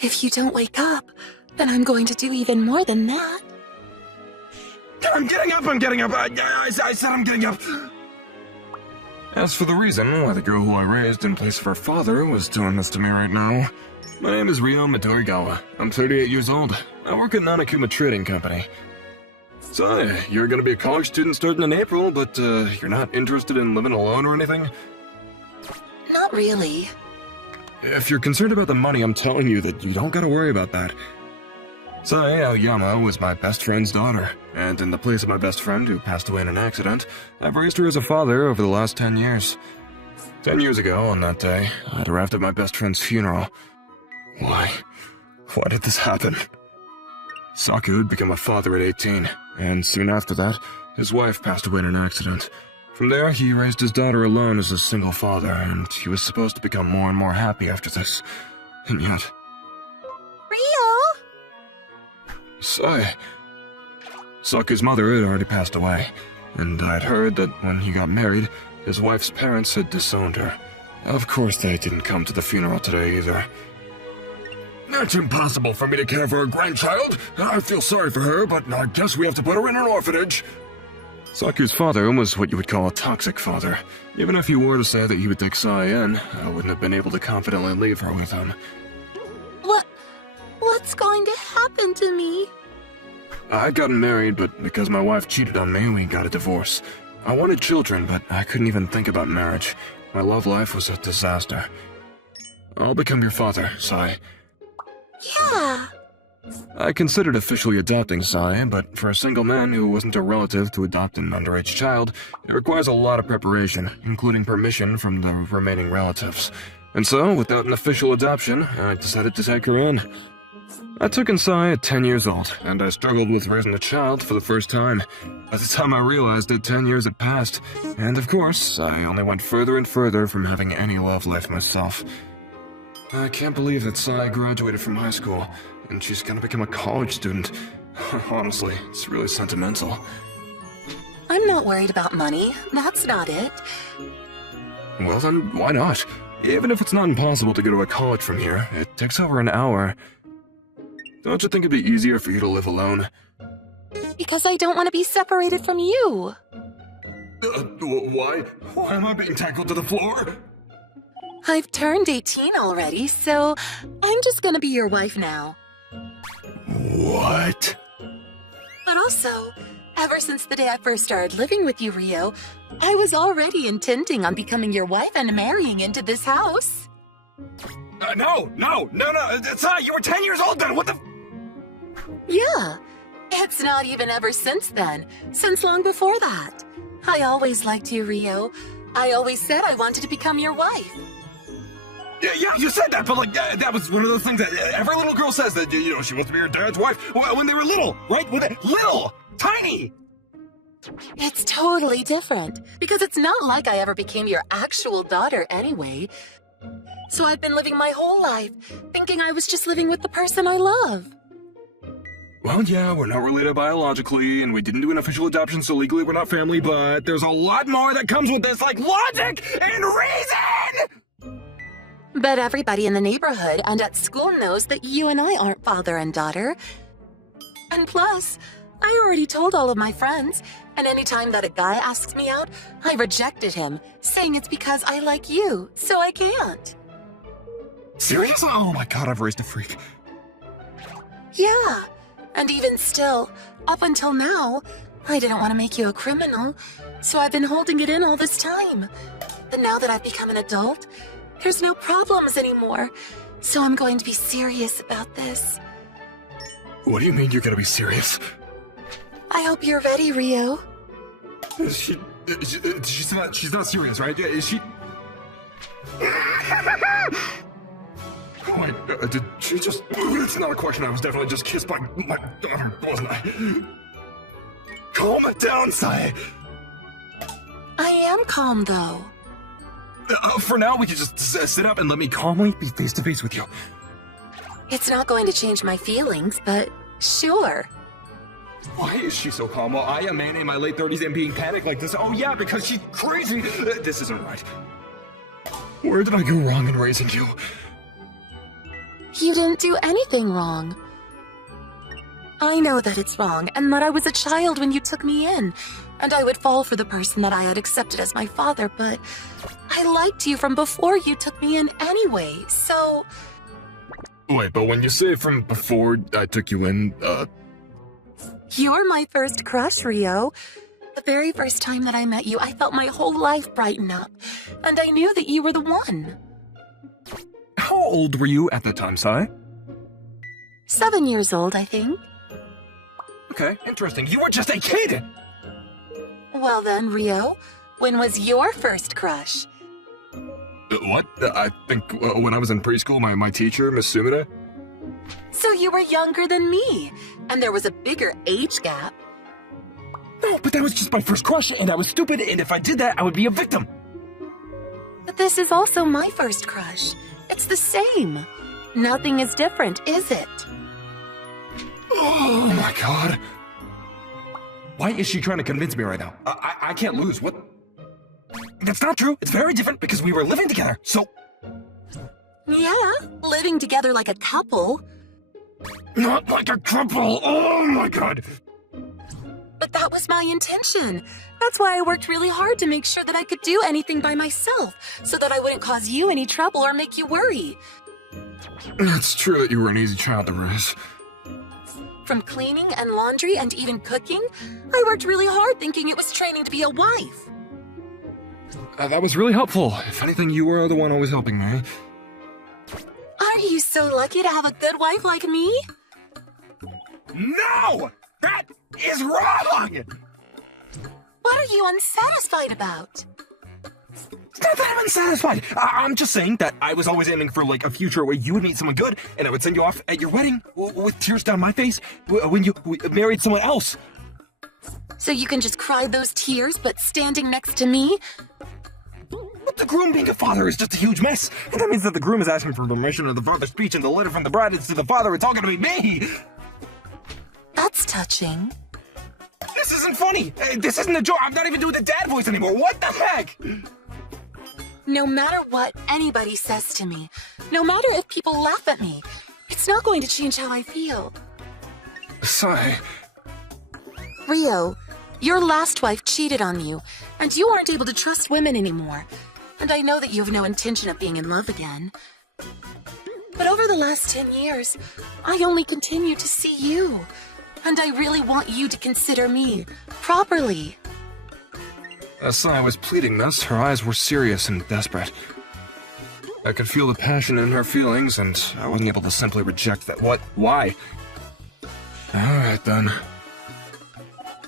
If you don't wake up, then I'm going to do even more than that. I'm getting up! I said I'm getting up! As for the reason why the girl who I raised in place of her father was doing this to me right now, my name is Ryo Midorigawa. I'm 38 years old. I work at Nanakuma Trading Company. So, you're gonna be a college student starting in April, but you're not interested in living alone or anything? Not really. If you're concerned about the money, I'm telling you that you don't gotta worry about that. Sae Aoyama was my best friend's daughter, and in the place of my best friend who passed away in an accident, I've raised her as a father over the last 10 years. 10 years ago, on that day, I'd arrived at my best friend's funeral. Why did this happen? Saku had become a father at 18, and soon after that, his wife passed away in an accident. From there, he raised his daughter alone as a single father, and he was supposed to become more and more happy after this. And yet... Rio! Saku's mother had already passed away, and I'd heard that when he got married, his wife's parents had disowned her. Of course they didn't come to the funeral today either. It's impossible for me to care for a grandchild. I feel sorry for her, but I guess we have to put her in an orphanage. Saku's father was what you would call a toxic father. Even if he were to say that he would take Sae in, I wouldn't have been able to confidently leave her with him. What's going to happen to me? I'd gotten married, but because my wife cheated on me, we got a divorce. I wanted children, but I couldn't even think about marriage. My love life was a disaster. I'll become your father, Sae. Yeah. I considered officially adopting Sae, but for a single man who wasn't a relative to adopt an underage child, it requires a lot of preparation, including permission from the remaining relatives. And so, without an official adoption, I decided to take her in. I took in Sae at 10 years old, and I struggled with raising a child for the first time. By the time I realized it, 10 years had passed, and of course, I only went further and further from having any love life myself. I can't believe that Sae graduated from high school, and she's gonna become a college student. Honestly, it's really sentimental. I'm not worried about money. That's not it. Well then, why not? Even if it's not impossible to go to a college from here, it takes over an hour. Don't you think it'd be easier for you to live alone? Because I don't want to be separated from you. Why? Why am I being tackled to the floor? I've turned 18 already, so I'm just gonna be your wife now. What? But also, ever since the day I first started living with you, Rio, I was already intending on becoming your wife and marrying into this house. No! Sae, you were 10 years old then! What the... Yeah. It's not even ever since then. Since long before that. I always liked you, Rio. I always said I wanted to become your wife. Yeah, you said that, but like, that was one of those things that every little girl says that, you know, she wants to be her dad's wife when they were little, right? When they, little! Tiny! It's totally different, because it's not like I ever became your actual daughter anyway. So I've been living my whole life, thinking I was just living with the person I love. Well, yeah, we're not related biologically, and we didn't do an official adoption, so legally we're not family, but there's a lot more that comes with this, like logic and reason! But everybody in the neighborhood and at school knows that you and I aren't father and daughter. And plus, I already told all of my friends, and anytime that a guy asks me out, I rejected him, saying it's because I like you, so I can't. Serious? Oh my god, I've raised a freak. Yeah, and even still, up until now, I didn't want to make you a criminal, so I've been holding it in all this time. But now that I've become an adult, there's no problems anymore, so I'm going to be serious about this. What do you mean you're gonna be serious? I hope you're ready, Rio. She's not serious, right? Is she... Wait, did she just... It's not a question, I was definitely just kissed by my daughter, wasn't I? Calm it down, Sae! I am calm, though. For now, we can just sit up and let me calmly be face to face with you. It's not going to change my feelings, but sure. Why is she so calm while I, a man in my late 30s, am being panicked like this? Oh yeah, because she's crazy! This isn't right. Where did I go wrong in raising you? You didn't do anything wrong. I know that it's wrong, and that I was a child when you took me in, and I would fall for the person that I had accepted as my father, but I liked you from before you took me in anyway, so... Wait, but when you say from before I took you in, You're my first crush, Rio. The very first time that I met you, I felt my whole life brighten up, and I knew that you were the one. How old were you at the time, Sai? 7 years old, I think. Okay, interesting. You were just a kid! Well then, Rio, when was your first crush? What? I think when I was in preschool, my teacher, Miss Sumida. So you were younger than me, and there was a bigger age gap. No, but that was just my first crush, and I was stupid, and if I did that, I would be a victim. But this is also my first crush. It's the same. Nothing is different, is it? Oh my god. Why is she trying to convince me right now? I can't lose. What? That's not true. It's very different because we were living together, so... Yeah, living together like a couple. Not like a couple. Oh my god. But that was my intention. That's why I worked really hard to make sure that I could do anything by myself, so that I wouldn't cause you any trouble or make you worry. It's true that you were an easy child to raise. From cleaning and laundry and even cooking, I worked really hard thinking it was training to be a wife. That was really helpful. If anything, you were the one always helping me. Aren't you so lucky to have a good wife like me? No! That is wrong! What are you unsatisfied about? It's not that I'm unsatisfied. I'm just saying that I was always aiming for, like, a future where you would meet someone good, and I would send you off at your wedding with tears down my face when you married someone else. So you can just cry those tears, but standing next to me? But the groom being a father is just a huge mess. And that means that the groom is asking for permission of the father's speech, and the letter from the bride is to the father. It's all gonna be me! That's touching. This isn't funny! This isn't a joke! I'm not even doing the dad voice anymore! What the heck?! No matter what anybody says to me, no matter if people laugh at me, it's not going to change how I feel. Sai... Rio, your last wife cheated on you, and you aren't able to trust women anymore. And I know that you have no intention of being in love again. But over the last 10 years, I only continue to see you. And I really want you to consider me properly. As Sai was pleading this, her eyes were serious and desperate. I could feel the passion in her feelings, and I wasn't able to simply reject that. What? Why? Alright then.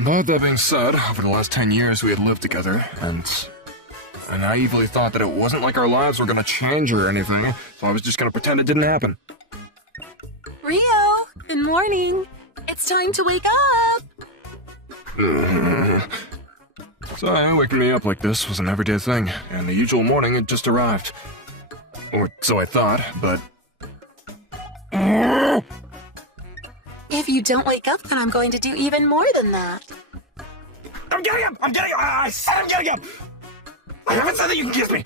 But that being said, over the last 10 years we had lived together, and I naively thought that it wasn't like our lives were gonna change or anything, so I was just gonna pretend it didn't happen. Rio, good morning. It's time to wake up. So waking me up like this was an everyday thing, and the usual morning had just arrived. Or so I thought, but... If you don't wake up, then I'm going to do even more than that. I'm getting up! I'm getting up! I said I'm getting up! I haven't said that you can kiss me!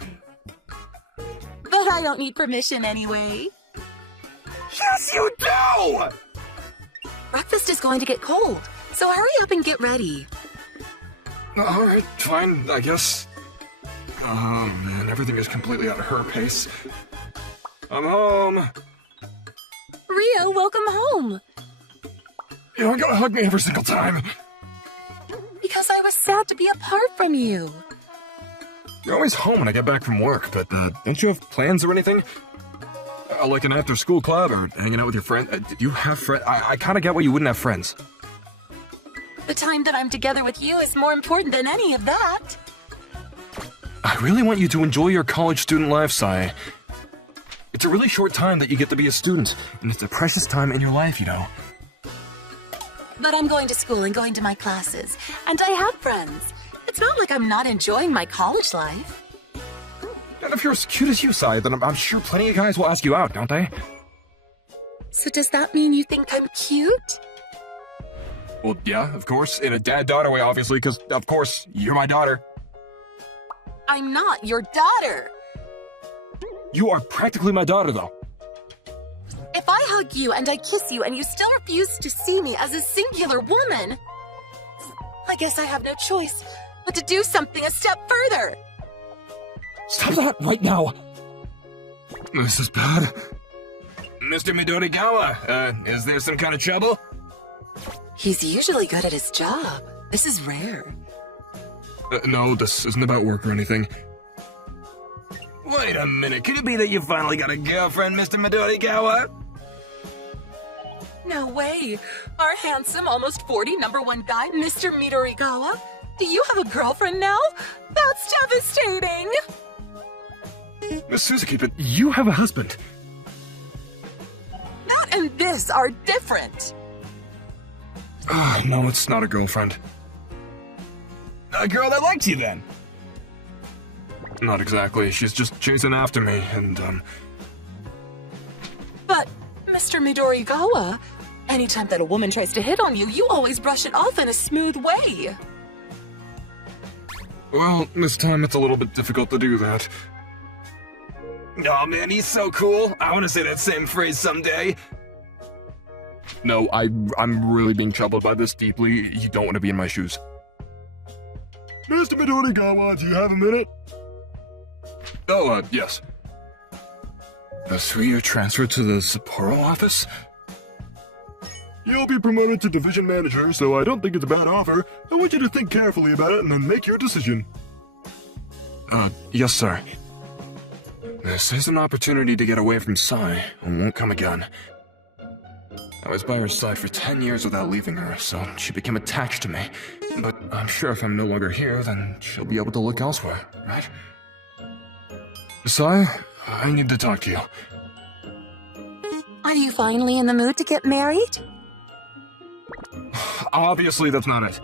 But I don't need permission anyway. Yes, you do! Breakfast is going to get cold, so hurry up and get ready. Alright, fine, I guess. Oh man, everything is completely at her pace. I'm home! Rio, welcome home! You're gonna hug me every single time! Because I was sad to be apart from you. You're always home when I get back from work, but don't you have plans or anything? Like an after-school club or hanging out with your friend? Do you have friends? I kinda get why you wouldn't have friends. The time that I'm together with you is more important than any of that. I really want you to enjoy your college student life, Sai. It's a really short time that you get to be a student, and it's a precious time in your life, you know. But I'm going to school and going to my classes, and I have friends. It's not like I'm not enjoying my college life. And if you're as cute as you, Sai, then I'm sure plenty of guys will ask you out, don't they? So does that mean you think I'm cute? Well, yeah, of course. In a dad-daughter way, obviously, because, of course, you're my daughter. I'm not your daughter. You are practically my daughter, though. hug you and I kiss you and you still refuse to see me as a singular woman. I guess I have no choice but to do something a step further. Stop that right now! This is bad. Mr. Midorigawa, is there some kind of trouble? He's usually good at his job. This is rare. No, this isn't about work or anything. Wait a minute, could it be that you finally got a girlfriend, Mr. Midorigawa? No way. Our handsome, almost 40 #1 guy, Mr. Midorigawa? Do you have a girlfriend now? That's devastating! Miss Suzuki, but you have a husband. That and this are different. No, it's not a girlfriend. A girl that likes you, then? Not exactly. She's just chasing after me, and, But, Mr. Midorigawa, anytime that a woman tries to hit on you, you always brush it off in a smooth way. Well, this time it's a little bit difficult to do that. Oh man, he's so cool. I want to say that same phrase someday. No, I'm really being troubled by this deeply. You don't want to be in my shoes. Mr. Midorigawa, do you have a minute? Oh, yes. A 3-year transfer to the Sapporo office? You'll be promoted to division manager, so I don't think it's a bad offer. I want you to think carefully about it and then make your decision. Yes, sir. This is an opportunity to get away from Sai, and won't come again. I was by her side for 10 years without leaving her, so she became attached to me. But I'm sure if I'm no longer here, then she'll be able to look elsewhere, right? Sai, I need to talk to you. Are you finally in the mood to get married? Obviously, that's not it.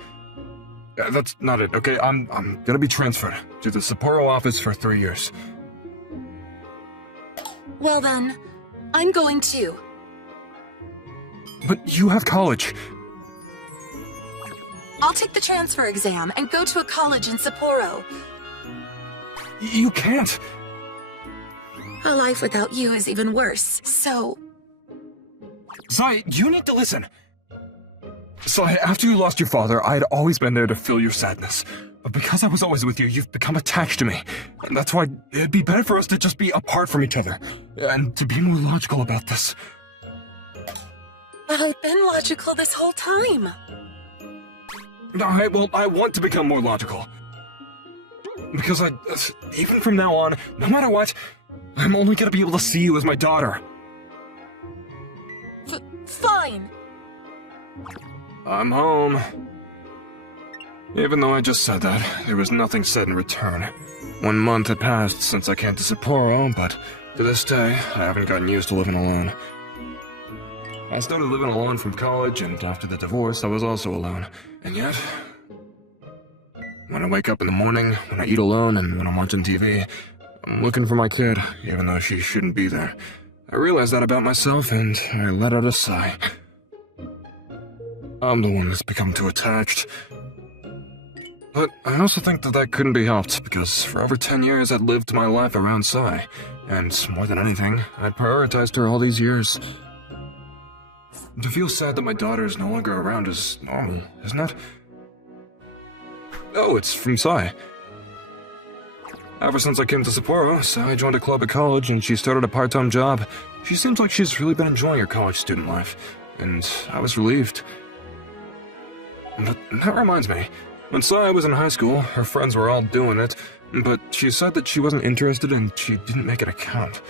That's not it, okay? I'm gonna be transferred to the Sapporo office for 3 years. Well then, I'm going too. But you have college. I'll take the transfer exam and go to a college in Sapporo. You can't. A life without you is even worse, so... Sai, you need to listen. Sai, after you lost your father, I had always been there to fill your sadness. But because I was always with you, you've become attached to me. And that's why it'd be better for us to just be apart from each other. And to be more logical about this. But I've been logical this whole time. Alright, well, I want to become more logical. Because even from now on, no matter what, I'm only gonna be able to see you as my daughter. Fine. I'm home. Even though I just said that, there was nothing said in return. 1 month had passed since I came to Sapporo, but to this day, I haven't gotten used to living alone. I started living alone from college, and after the divorce, I was also alone. And yet, when I wake up in the morning, when I eat alone, and when I'm watching TV, I'm looking for my kid, even though she shouldn't be there. I realized that about myself, and I let out a sigh. I'm the one that's become too attached. But I also think that that couldn't be helped, because for over 10 years I'd lived my life around Sai, and more than anything, I'd prioritized her all these years. To feel sad that my daughter is no longer around is normal, isn't it? Oh, it's from Sai. Ever since I came to Sapporo, Sai joined a club at college and she started a part-time job. She seems like she's really been enjoying her college student life, and I was relieved. But that reminds me, when Sai was in high school, her friends were all doing it, but she said that she wasn't interested and she didn't make it a count.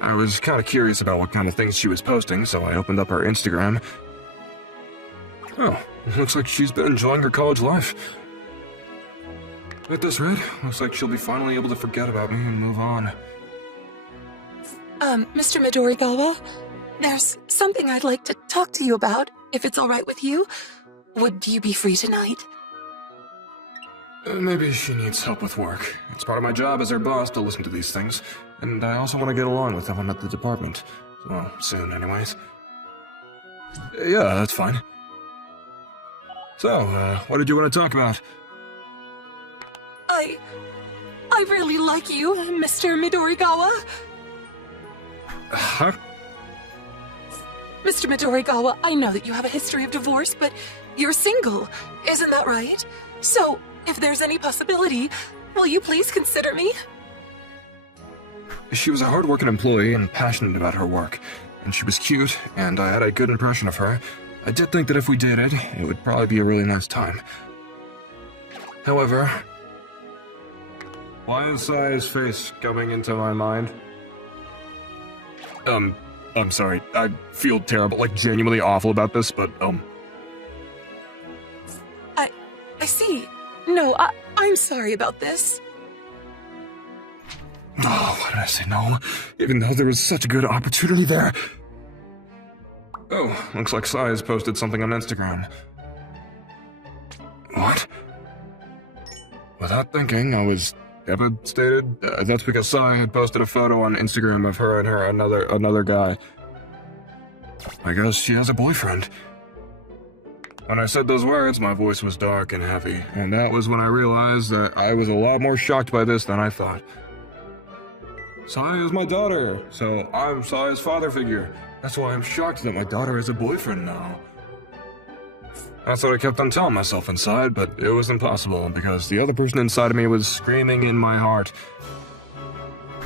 I was kind of curious about what kind of things she was posting, so I opened up her Instagram. Oh, looks like she's been enjoying her college life. At this rate, looks like she'll be finally able to forget about me and move on. Mr. Midorigawa, there's something I'd like to talk to you about, if it's alright with you. Would you be free tonight? Maybe she needs help with work. It's part of my job as her boss to listen to these things, and I also want to get along with everyone at the department. Well, soon anyways. Yeah, that's fine. So, what did you want to talk about? I really like you, Mr. Midorigawa. Huh? Mr. Midorigawa, I know that you have a history of divorce, but you're single, isn't that right? So, if there's any possibility, will you please consider me? She was a hard-working employee and passionate about her work, and she was cute, and I had a good impression of her. I did think that if we did it, it would probably be a really nice time. However... Why is Saya's face coming into my mind? I'm sorry, I feel terrible, like genuinely awful about this, but, I see. No, I'm sorry about this. Oh, why did I say no? Even though there was such a good opportunity there. Oh, looks like Saya's posted something on Instagram. What? Without thinking, I was devastated. That's because Saya had posted a photo on Instagram of her and another guy. I guess she has a boyfriend. When I said those words, my voice was dark and heavy, and that was when I realized that I was a lot more shocked by this than I thought. Saya is my daughter, so I'm Saya's father figure. That's why I'm shocked that my daughter has a boyfriend now. That's what I kept on telling myself inside, but it was impossible because the other person inside of me was screaming in my heart.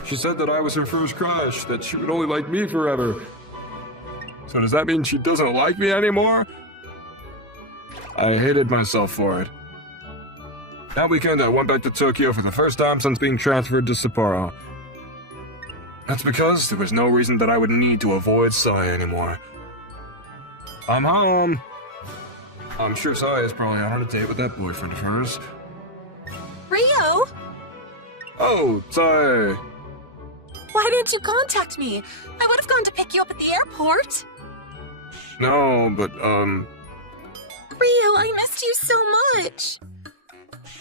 She said that I was her first crush, that she would only like me forever. So does that mean she doesn't like me anymore? I hated myself for it. That weekend I went back to Tokyo for the first time since being transferred to Sapporo. That's because there was no reason that I would need to avoid Saya anymore. I'm home. I'm sure Saya is probably out on a date with that boyfriend of hers. Rio? Oh, Saya. Why didn't you contact me? I would have gone to pick you up at the airport. No, but, Rio, I missed you so much.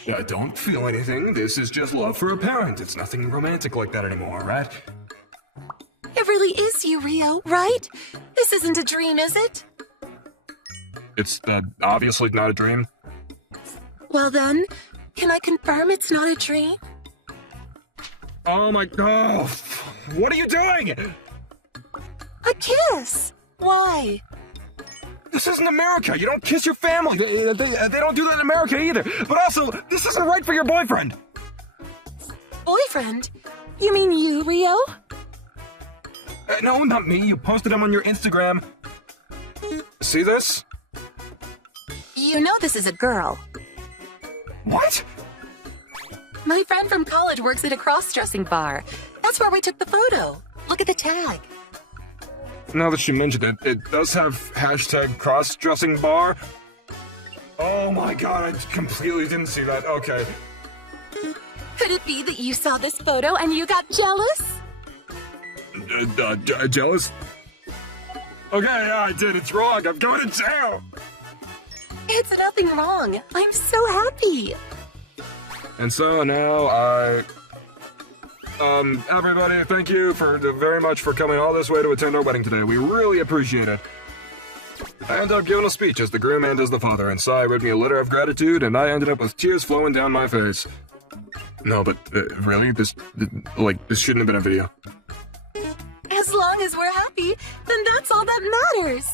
I don't feel anything. This is just love for a parent. It's nothing romantic like that anymore, right? It really is you, Rio, right? This isn't a dream, is it? It's, obviously not a dream. Well then, can I confirm it's not a dream? Oh my god! What are you doing? A kiss! Why? This isn't America. You don't kiss your family. They don't do that in America either. But also, this isn't right for your boyfriend. Boyfriend? You mean you, Rio? No, not me. You posted him on your Instagram. See this? You know this is a girl. What? My friend from college works at a cross-dressing bar. That's where we took the photo. Look at the tag. Now that you mentioned it, it does have hashtag cross-dressing bar. Oh my god, I completely didn't see that. Okay. Could it be that you saw this photo and you got jealous? Jealous? Okay, yeah, I did. It's wrong. I'm going to jail. It's nothing wrong. I'm so happy. And so now everybody, thank you very much for coming all this way to attend our wedding today. We really appreciate it. I ended up giving a speech as the groom and as the father, and Sai read me a letter of gratitude, and I ended up with tears flowing down my face. No, but really, this shouldn't have been a video. As long as we're happy, then that's all that matters.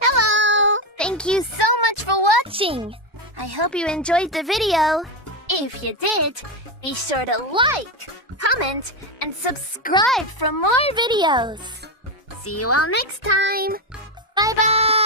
Hello! Thank you so much for watching. I hope you enjoyed the video. If you did, be sure to like, comment, and subscribe for more videos. See you all next time. Bye-bye!